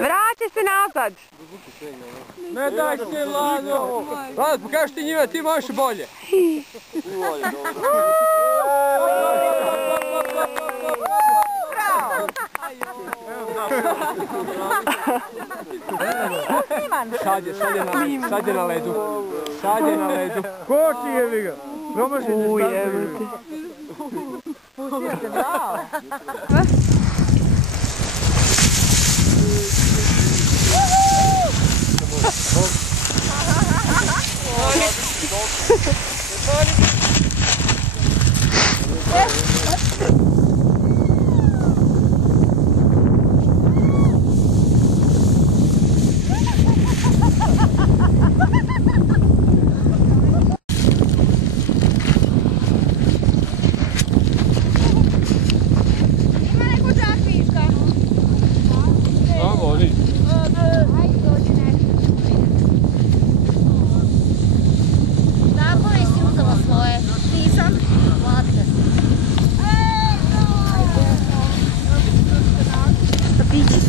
Vrati se nazad. Ne daj se, Lado. Lado, pokaži ti njima, ti možeš bolje. Sad je na ledu. Ko ti je vi ga? Ujebite. Beach.